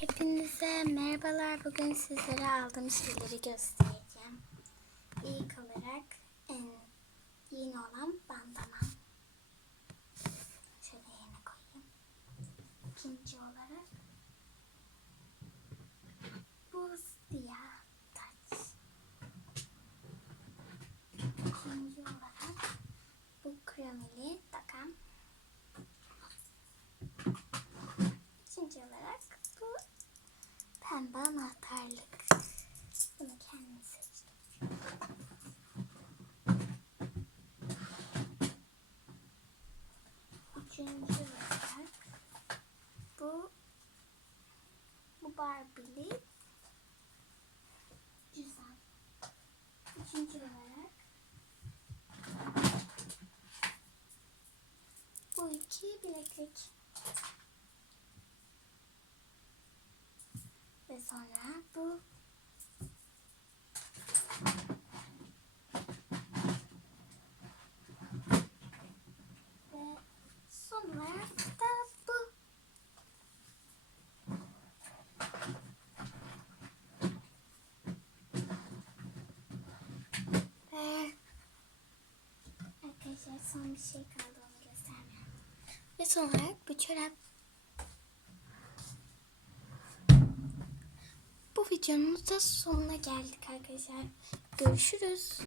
Hepinize merhabalar. Bugün sizlere aldığım şeyleri göstereceğim. İlk olarak en yeni olan bandana. Şöyle yerine koyayım. İkinci olarak bu siyah taç. İkinci olarak bu kremeli takam. Üçüncü olarak bu pembe anahtarlık. Bunu kendim seçtim. Üçüncü olarak bu bu Barbie'li cüzdan. Üçüncü olarak bu iki bileklik. Sonra bu ve son olarak da bu. Ve arkadaşlar son bir şey kaldı onu göstermiyorum. Ve son olarak bu çorap Bu videonun da sonuna geldik arkadaşlar. Görüşürüz.